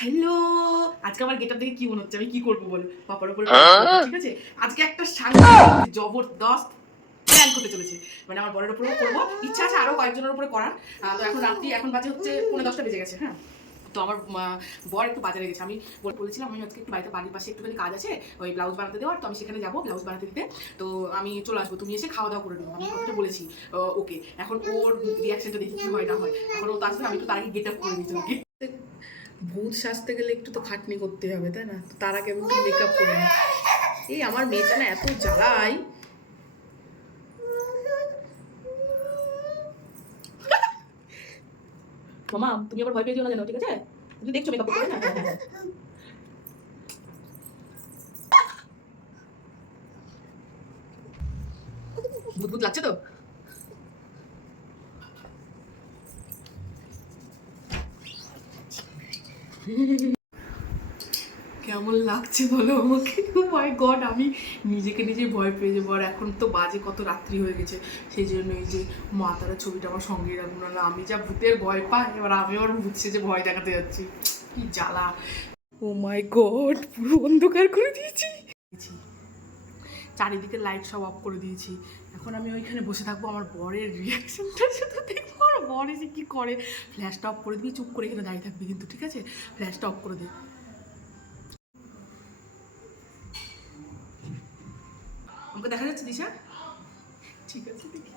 Hello, আজকে আমার getup দেখে কি মনে হচ্ছে? আমি কি করবো বলো? পাপার উপরে ঠিক আছে? আজকে একটা জবরদস্ত প্ল্যান করতে চলেছে। মানে আমার বরের উপরেও করবো, ইচ্ছা আছে আরো কয়েকজনের উপরে করার। তো এখন রাত্রি, এখন বাজে হচ্ছে 9:30 বেজে গেছে। হ্যাঁ, তো আমার বর একটু বাজারে গেছে। আমি বলেছিলাম আমি আজকে একটু বাড়ির পাশে একটুখানি কাজ আছে, ওই ব্লাউজ বানাতে দেওয়ার। তো আমি সেখানে যাবো ব্লাউজ বানাতে দিতে। তো আমি চলে আসবো, তুমি এসে খাওয়া দাওয়া করে দেবো। আমি কথাটা বলেছি। ওকে, এখন ওর রিয়াকশনটা দেখি কি হয় না হয়। এখন ও তো আসবে, আমি একটু তার আগে গেটআপ করে দিচ্ছি ওকে। ভূত সাজতে গেলে একটু তো খাটনি করতে হবে, তাই না? তার আগে আমি মেকআপ করে নিই। এই আমার মেয়েটা না এত জ্বালাই। মামা, তুমি আবার ভয় পেয়ে যেও না যেন, ঠিক আছে? তুমি দেখছো মেকআপ করে না? ভূত ভূত লাগছে তো? কেমন লাগছে বলো আমাকে? ও মাই গড, আমি নিজেকে নিজে ভয় পেয়ে যাবো। আর এখন তো বাজে কত রাত্রি হয়ে গেছে, সেই জন্য এই যে মা তারা ছবিটা আমার সঙ্গেই রাখবো, না আমি যা ভূতের ভয় পাই, এবার আমি আবার ভূত সেজে ভয় দেখাতে যাচ্ছি। কি জ্বালা! ও মাই গড, পুরো অন্ধকার করে দিয়েছি, চারিদিকে লাইট সব অফ করে দিয়েছি। এখন আমি ওইখানে বসে থাকবো, আমার বরের রিয়াকশনটা শুধু দেখবো। আর বর এসে কি করে, ফ্ল্যাশটা অফ করে দিয়ে চুপ করে এখানে দাঁড়িয়ে থাকবে কিন্তু, ঠিক আছে? ফ্ল্যাশটা অফ করে দে। আমাকে দেখা যাচ্ছে দিশা? ঠিক আছে, দেখি।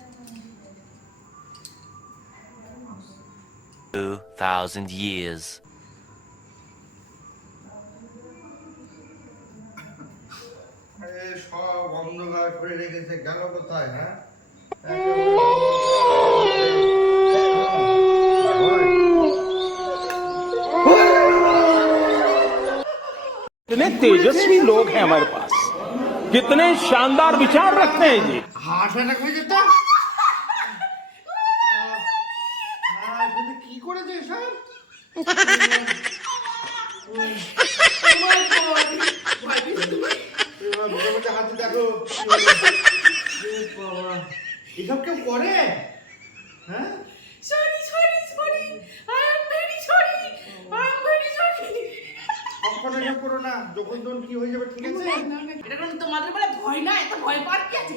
2000 years. সব অন্ধকার করে রেখেছে, গেল কোথায়? হ্যাঁ, कितने तेजस्वी लोग हैं हमारे पास, कितने शानदार विचार रखते हैं जी। হার্ট অ্যাটাক হয়ে যেত। কি করেছে সব? হাতে দেখো এসব কেউ করে? হ্যাঁ, sorry sorry sorry, I am very sorry, I am very sorry. কখনো এসব করো না, যখন তখন কি হয়ে যাবে, ঠিক আছে? এটা কোন তোমাদের বলে ভয় না, এত ভয় পাওয়ার কি আছে?